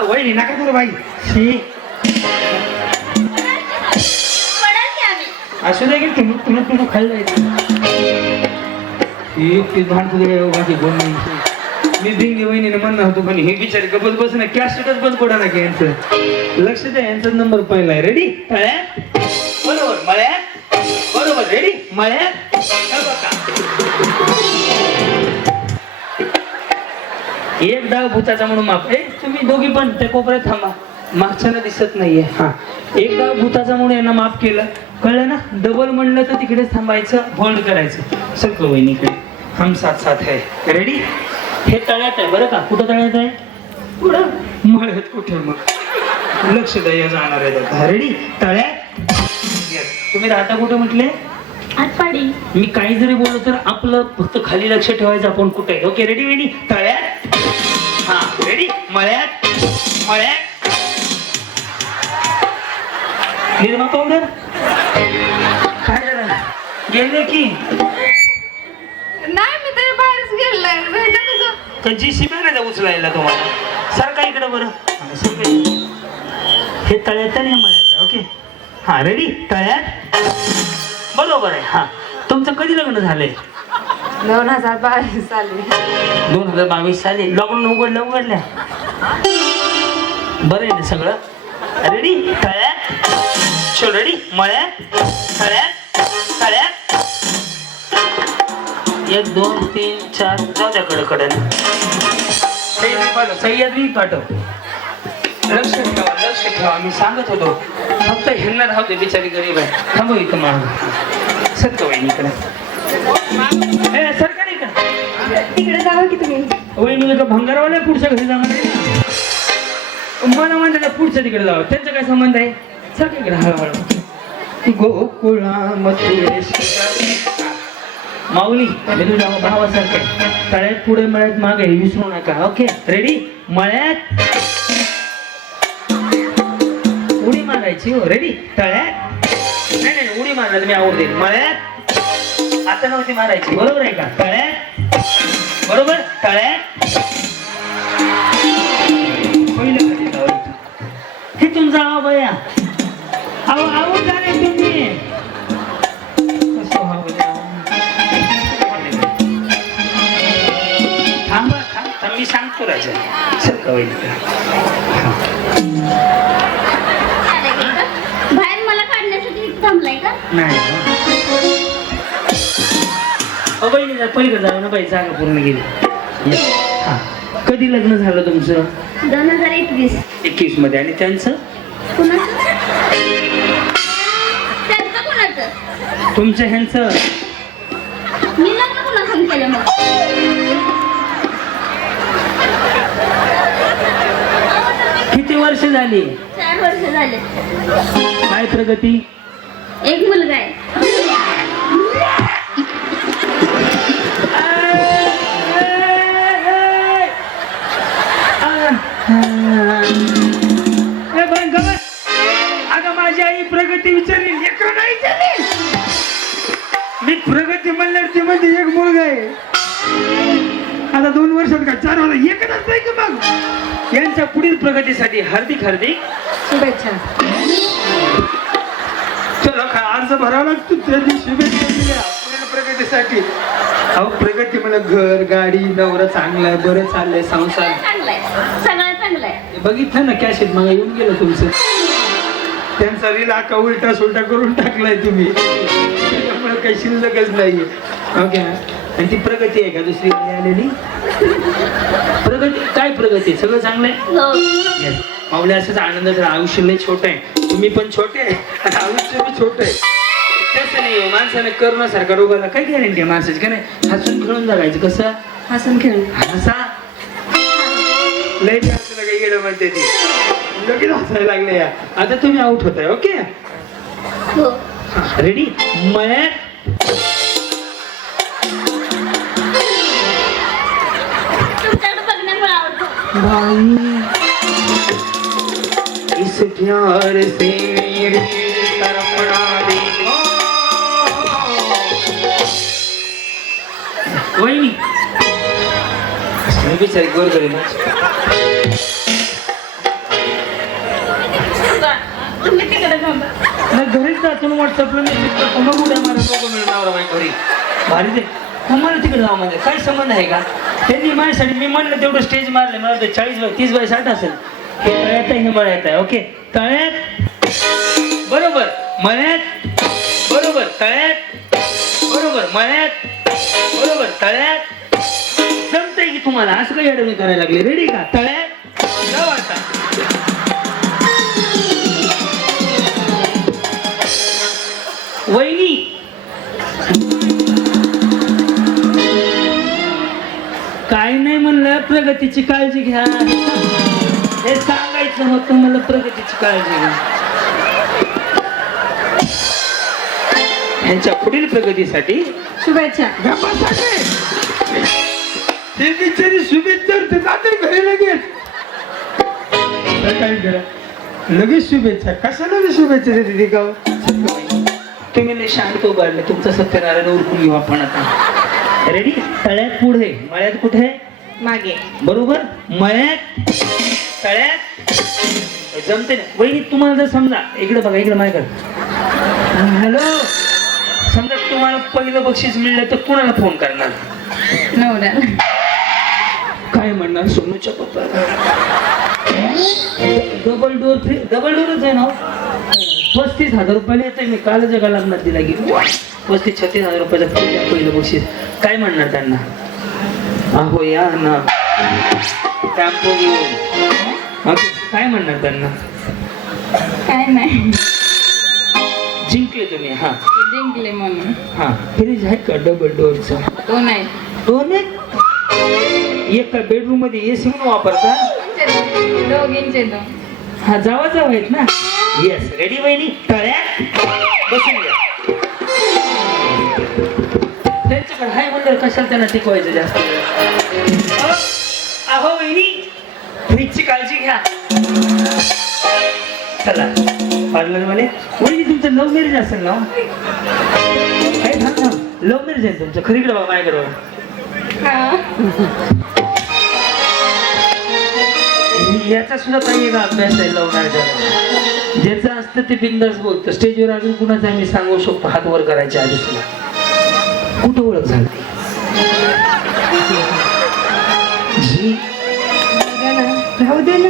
वहिनी नका करू बाई. शी. पडाल की आम्ही असू दे की तुम्ही तुम्ही तुम्ही खाल्लं भान तुझे मी वहिनीने म्हणणं होतो पण हे बिचारी गपच बस ना कॅश शीटच बस पडा ना की यांचं. लक्ष द्या यांचा नंबर पहिला आहे. रेडी तळ्यात बरोबर मळ्यात? बरोबर रेडी मळ्यात? एक डाव भूताचा म्हणून माफ. ए तुम्ही दोघी पण त्या कोपऱ्यात थांबा. मागच्याला दिसत नाहीये. हा. एक डाव भूताचा म्हणून यांना माफ केलं. कळलं ना? डबल म्हणलं तर तिकडेच थांबायचं होल्ड करायचं. सगळं वहिनीकडे हम साथ साथ आहे रेडी हे तळ्यात आहे बरं का? कुठं तळ्यात आहे? पुढं. मळत कुठे मग? लक्ष द्या जाणार आहे रेडी तळ्यात. तुम्ही राहता कुठे म्हटले? आटपाडी. मी काही जरी बोललो तर आपलं फक्त खाली लक्ष ठेवायचं आपण कुठे ओके रेडी रेडी तळ्यात? हा रेडी मळ्यात? मळ्यात? निर्मा पावडर काय झालं? गेले की? नाही मी तरी बाहेरच गेलोय जी सी नाही उचलायला तुम्हाला? सारखा इकडं बरं. हा, सारखा इकडं. हे तळ्यात आणि हे मळ्यात ओके हा रेडी तळ्यात? बरोबर आहे हा. तुमचं कधी लग्न झालंय? दोन हजार बावीस साली. दोन हजार बावीस साली. लॉकडाऊन उघडलं उघडल्या. बरं आहे ना सगळं? रेडी तळ्यात शो रेडी मळ्यात तळ्यात तळ्यात एक दोन तीन चार. जाऊ द्या कडे कडे सह्याद्री पाठव लक्ष ठेवा लक्ष ठेवा. मी सांगत होतो. फक्त ह्यांना राहू बिचारी गरीब आहे. थांबू इथं माग. सत्य ए सरकार इकडे तिकडे जावा की तुम्ही? वहिनी का भंगारवाला आहे पुढच्या घरी जाणार. मला म्हणतात पुढच्या तिकडे जावं. त्यांचा काय संबंध आहे? सर इकडे हळूहळू गोकुळामध्ये माऊली मी तुझ्या भावासारखं. तळ्यात पुढे मळ्यात मागे हे विसरू नका. ओके रेडी मळ्यात. उडी मारायची हो. रेडी तळ्यात. नाही नाही उडी मारणार मी आवडते. मळ्यात. आता नव्हती मारायची. बरोबर आहे का? तळ्यात बरोबर? इथं. हे तुमचा आवा बया तुम्ही? थांबा थांब मी सांगतो राजा. सर बाहेर मला काढण्यासाठी थांबलाय का? नाही अ बहिणी जा पलीकडे जाऊ ना बाई जागा पूर्ण गेली. हा. कधी लग्न झालं तुमचं? दोन हजार एकवीस. एकवीसमध्ये. आणि त्यांचं? तुमचं ह्यांचं? मी लग्न कुणा सांग केलं मग? किती वर्ष झाली? चार वर्ष झाले. काय प्रगती? एक मुलगा आहे. अगं माझी आई प्रगती विचारली लेकरं नाही झाली मी प्रगती म्हणल्यावर ती म्हणजे एक मुलगा आहे. आता दोन वर्षात का चार वर्ष एकच असतंय का मग? यांच्या पुढील प्रगतीसाठी हार्दिक हार्दिक शुभेच्छा. चला काय अर्ज भरावा लागतो त्या दिवशी शुभेच्छा दिल्या. पुढील प्रगतीसाठी. अहो प्रगती मला घर गाडी नवरा चांगला आहे बरं चाललंय संसार. चांगलंय. बघितलं ना कॅशेत मग येऊन गेलं तुमचं. त्यांचा रील आका उलटा सुलटा करून टाकलाय तुम्ही. त्यामुळे काही शिल्लकच नाहीये. ओके आणि ती प्रगती आहे का? दुसरी वाली आलेली? प्रगती? काय प्रगती? आहे? सगळं चांगलं आहे हो. माऊली असंच आनंदाचं आयुष्य लय छोटं आहे. तुम्ही पण छोटे आहे. आणि आयुष्य बी छोटं आहे. तसं नाही हो, माणसाने करुणासारखा रोगाला काय गॅरंटी आहे माणसाची? का नाही? हसून खेळून जगायचं. कसं? हसून खेळून. हसा. लय हसलं काही गेलं म्हणते ती. लगेच हसायला लागले या. आता तुम्ही आउट होताय ओके रेडी आवडतो. इस प्यार से मेरी तड़पना दे. वहिनी. मी बिचारी गोर करी नाही घरीच जातो व्हॉट्सअपला मी करतो मग उद्या मला दोघं मिळून घरी? भारी ते. तुम्हाला तिकडे जाऊ म्हणजे काय संबंध आहे का? त्यांनी माझ्यासाठी मी म्हणलं तेवढं स्टेज मारले मला ते चाळीस बाय तीस बाय साठ असेल. हे तळ्यात आहे हे मळ्यात आहे ओके तळ्यात. बरोबर. मळ्यात. बरोबर. तळ्यात. बरोबर. मळ्यात. बरोबर. तळ्यात. जमतंय की तुम्हाला? असं काही अडवणी करायला लागले. रेडी का? तळ्यात. जाऊ आता. वहिनी. काय नाही म्हणलं प्रगतीची काळजी घ्या. हे सांगायचं होतं मला प्रगतीची काळजी घ्या. यांच्या पुढील प्रगतीसाठी शुभेच्छा. ते बिचारी शुभेच्छा तर जाते घरी लगेच. काय करा लगेच शुभेच्छा. कशाला शुभेच्छा देते ती गाव तुम्ही शांत उभारले. तुमचं सत्यनारायण उरकून घेऊ आपण आता. रेडी तळ्यात पुढे. मळ्यात कुठे? मागे. बरोबर? मळ्यात? तळ्यात? जमते ना. वहिनी तुम्हाला जर समजा इकडे बघा इकडे माझ्याकडे हॅलो? समजा तुम्हाला पहिलं बक्षीस मिळलं तर कुणाला फोन करणार? नवऱ्याला. काय म्हणणार सोनूच्या papa double door free double डोरच आहे ना हो? पस्तीस हजार रुपयाला मी काल जगा लग्नात दिला गेलो पस्तीस छत्तीस हजार रुपयाचं आहे पहिलं बक्षीस काय म्हणणार त्यांना? अहो या ना. टॅम्पो घेऊन. काय म्हणणार त्यांना? काय नाही. जिंकले तुम्ही हा. जिंकले म्हणून. हा. फ्रीज आहे का? डबल डोरचा दोन आहेत. दोन आहेत? एक बेडरूममध्ये एसी म्हणून वापरता? दोघींचे दोन. हा जावा जावा आहेत ना? येस रेडी बहिणी तळ्यात बसून घ्या. त्यांच्याकडे हाय म्हणलं कशाला त्यांना टिकवायचं जास्त? अहो, अहो बहिणी फ्रीजची काळजी घ्या. चला पार्लर वाले. वहिनी तुमचं लव्ह मॅरेज असेल ना? काय लव्ह मॅरेज आहे तुमचं. खरीकडे बाबा माझ्याकडे बघा. हा. याचा सुद्धा काही एक अभ्यास आहे लवणार ज्याचं असतं ते बिंदास बोलतं. स्टेजवर अजून कुणाचा मी सांगू शकतो. हात वर करायच्या आधी सुद्धा. कुठं ओळख झाली? राहू दे ना.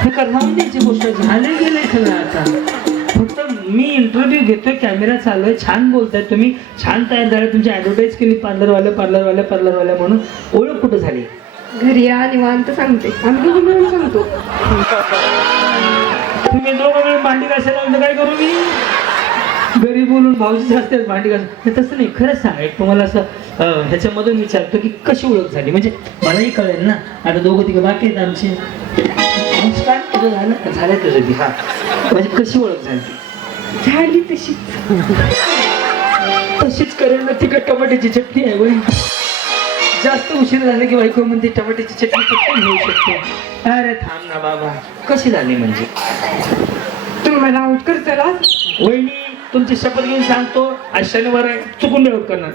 हे का राहून द्यायची गोष्ट. झाले गेले सगळं आता? फक्त मी इंटरव्ह्यू घेतोय कॅमेरा चालू आहे छान बोलताय तुम्ही. छान तयार झाला तुमची ऍडव्हर्टाईज केली पार्लरवाल्या पार्लरवाल्या पार्लरवाल्या म्हणून. ओळख कुठं झाली? घरी या निवांत सांगते. आम्ही दोघं मिळून सांगतो. तुम्ही दोघं मिळून भांडी घासायला म्हणजे काय करू मी? घरी बोलून भाऊजी जास्त भांडी घास हे तसं नाही खरंच सांग. एक तुम्हाला असं अं, ह्याच्यामधून विचारतो की कशी ओळख झाली? म्हणजे मलाही कळेल ना. आता दोघं तिघं बाकी आहेत आमचे. नमस्कार तुझं झालं? झालं तुझं ती हा. म्हणजे कशी ओळख झाली? झाली तशी तशीच करेल ना. तिकडे टमाट्याची चटणी आहे वय. जास्त उशीर झाला की बायको म्हणते टमाट्याची चटणी पटकन घेऊ शकते. अरे थांब ना बाबा. कशी झाली म्हणजे? तुम्ही मला आउट करताला वहिनी तुमची शपथ घेऊन सांगतो आज शनिवार आहे चुकून नाही करणार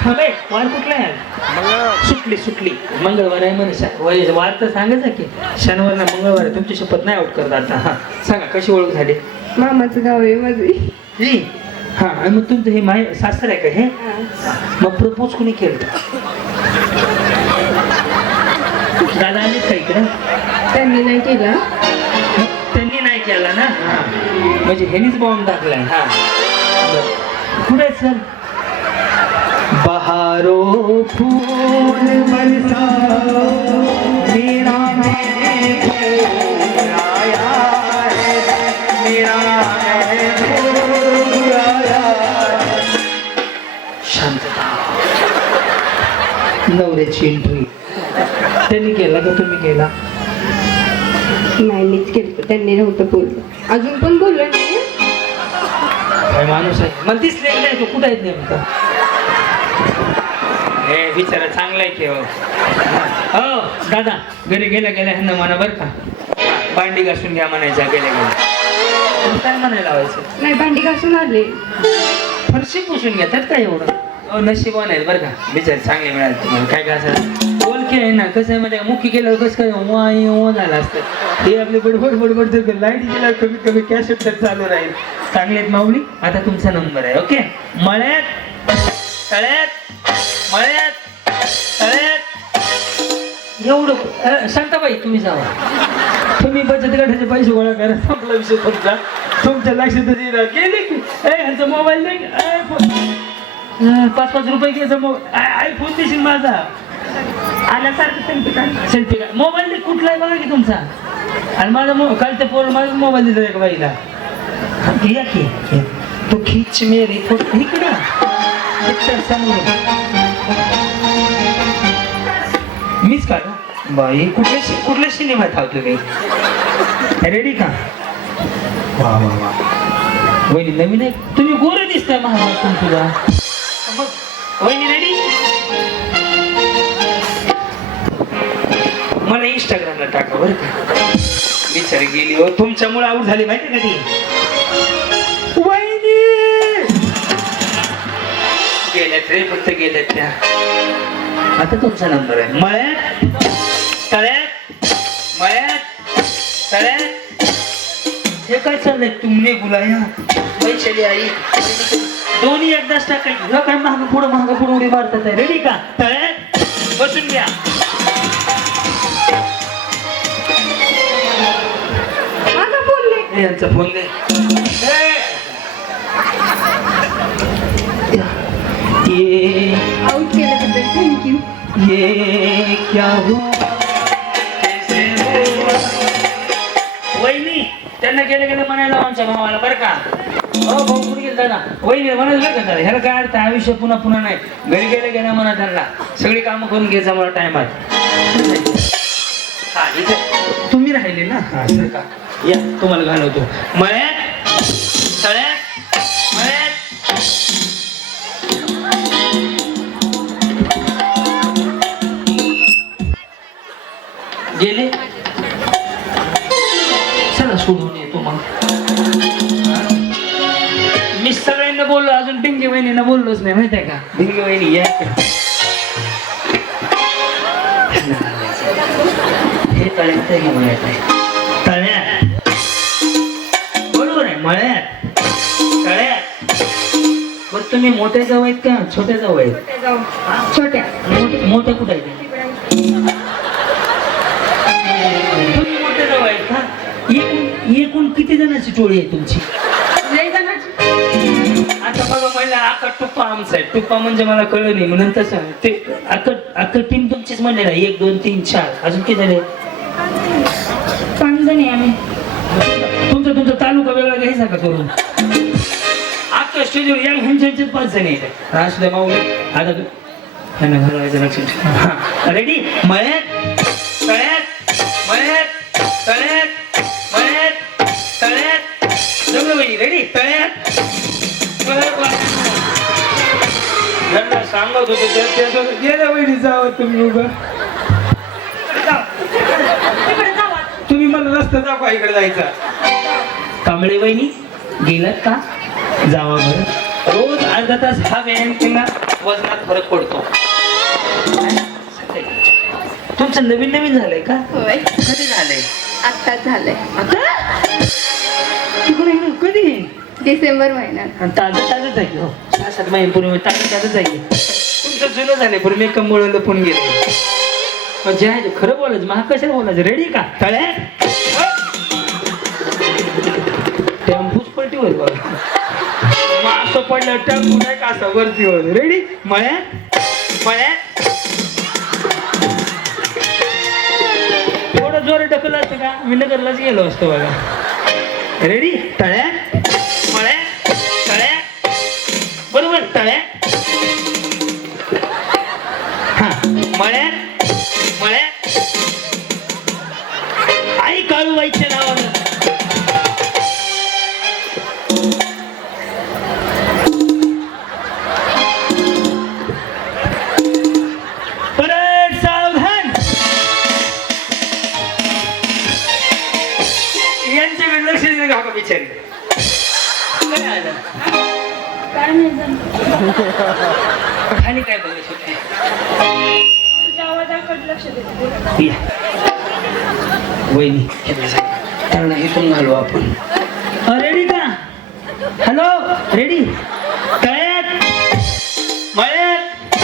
थांबे वार कुठला आहे सुटली सुटली. मंगळवार आहे वय- वार तर सांगायचा की शनिवार ना मंगळवार आहे तुमची शपथ नाही आउट करत आता. हा सांगा कशी ओळख झाली? मामाचं गाव आहे माझी. जी? हा आणि मग तुमचं हे माय सासर आहे का हे? मग प्रपोज कोणी केलं? दादा आलेत का इकडं. त्यांनी नाही केला. त्यांनी नाही केला ना? हा. म्हणजे ह्यानीच बॉम्ब टाकलाय. हा. बरं. कुठे सर बहारो फूल बरसा मेरा है मेरा नवऱ्याची एंट्री त्यांनी केला का तुम्ही केला? नाही मीच केलं. त्यांनी नव्हतं बोललं. अजून पण बोललं नाही काय माणूस आहे? मला दिसले नाही तो कुठे आहेत नेमका? हे बिचारा चांगला आहे की हो. हो दादा घरी गेल्या गेल्या ह्यांना म्हणा बरं का. भांडी घासून घ्या म्हणायच्या गेल्या गेल्या. काय म्हणायला लावायचं? नाही भांडी घासून आले. फरशी पुसून घेतात काय एवढं? हो नशिबवान आहेत बरं का. बिचार चांगले मिळाले तुम्हाला. काय काय असं? बोलके आहे ना कसं आहे मध्ये मुख्य केल्यावर कसं काय? वाई ओ झालं असतं. हे आपले बडबड बडबड जर लाइट गेला कमी कमी कॅश तर चालू राहील. चांगले आहेत माऊली? आता तुमचा नंबर आहे ओके मळ्यात तळ्यात मळ्यात तळ्यात. एवढं अ, शांताबाई तुम्ही जावा. तुम्ही बचत गटाचे पैसे गोळा करा. संपला विषय तुमचा. तुमच्या लक्षात येईल. गेले की? ए मोबाईल नाही पाच पाच रुपये घ्यायचा मोबाईल आयफोन देशील माझा? आल्यासारखं सेल्फी काढ सेल्फी का? मोबाईल कुठला आहे बघा की तुमचा? आणि माझा काल त्या पोर माझा मोबाईल दिला एका बाईला. घ्या की तो खिच मेरी फोटो इकडं इकडं समोर मीच का ग? बाई कुठल्या कुठल्या सिनेमात आहो तुम्ही रेडी का? वा वा वा. वहिनी नवीन आहे. तुम्ही गोरे दिसताय मग वहिनी रेडी मला इंस्टाग्रामला टाका बरं का. बिचारी गेली हो. तुमच्यामुळे आऊट झाली माहिती का ती? गेल्यात रे फक्त गेल्यात त्या आता तुमचा नंबर आहे. मळ्यात तळ्यात? मळ्यात तळ्यात? हे काय चाललंय? तुमने बुलाया? वैशाली आई. दोन्ही एकदाच टाकायची हे काय महाग पुढं महाग पुढं उडी मारतात आहे. रेडी का? तळ्यात बसून घ्या. माझा फोन हे यांचा फोन दे. ये. आउट केल्याबद्दल थँक्यू ये क्या हुआ? कैसे हुआ? वहिनी त्यांना गेले गेले म्हणायला आमच्या भावाला बरं का? हो भाऊ कुठे गेले दादा वहिनी म्हणायला बरं का ह्याला काय अर्थ आहे? आयुष्य पुन्हा पुन्हा नाही. घरी गेले गेले म्हणा त्यांना? सगळी कामं करून घ्यायचा मला टायमात. हा इथे. तुम्ही राहिले ना? हा का या तुम्हाला घालवतो. मळ्यात तळ्यात मळ्यात. गेले? वहिनीला बोललोच नाही माहितीये का? भिंगे वहिनी या. हे तळ्यात आहे की मळ्यात? आहे तळ्यात. बरोबर आहे मळ्यात. तळ्यात. बरं तुम्ही मोठे जाऊ आहेत का छोटे जाऊ आहेत? छोट्या मोठे मोठे कुठे आहेत? तुम्ही मोठे जाऊ आहेत का? एकूण एकूण किती जणांची टोळी आहे तुमची? आका टुप्पा आमचा आहे. टुप्पा म्हणजे मला कळलं नाही. म्हणून तसं ते अक्क अक्क टीम तुमचीच म्हणले ना. एक दोन तीन चार. अजून किती झाले? पाच जण आहे आम्ही. तुमचा तुमचा तालुका वेगळा घ्यायचा का करून? अख्ख्या स्टेजवर या ह्यांच्या पाच जण येतात असू द्या माऊली. आता तू ह्यांना घालवायचं लक्ष ठेव. हा. रेडी मळ्यात मळ्यात, मळ्यात. यांना सांगत होते गेल्या वहिनी जावं तुम्ही उभं. तुम्ही मला रस्ता दाखवा इकडे जायचा. कांबळे वहिनी गेलात का? जावा बरं. रोज अर्धा तास हा व्यायाम केला वजनात फरक पडतो. तुमचं नवीन नवीन झालंय का? होय. कधी झालंय? आत्ताच झालंय. आता? डिसेंबर महिन्यात आणि ताजं ताजंच आहे की हो? सहा सात महिन्यापूर्वी ताजं ताजंच आहे की. तुमचं जुनं झालं पण मेकअप मुळे लपून गेले. जे आहे ते खरं बोलायचं मग कशाला बोलायचं? रेडी का? तळे? टेम्पूच पलटी होईल बघा. मग असं पडलं टेम्पू नाही का असं वरती होईल रेडी मळ्या मळ्या थोडं जोर ढकललं असतं का? मी नगरलाच गेलो असतो बघा. रेडी तळ्या खाली काय बघत होते? तुझ्या आवाजाकडे लक्ष देते या. वहिनी त्यांना इथून घालू आपण. रेडी का? Hello ready? तळ्यात. मळ्यात.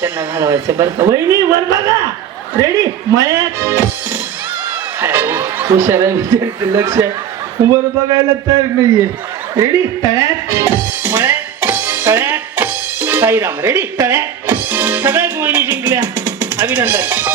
त्यांना घालवायचं बरं का. वहिनी वर बघा. रेडी? मळ्यात. हुशार विचारते लक्ष. वर बघायला तयार नाहीये. रेडी? तळ्यात. मळ्यात. तळ्यात. साईराम. रेडी तळ्यात सगळ्याच वहिनी जिंकल्या. अभिनंदन.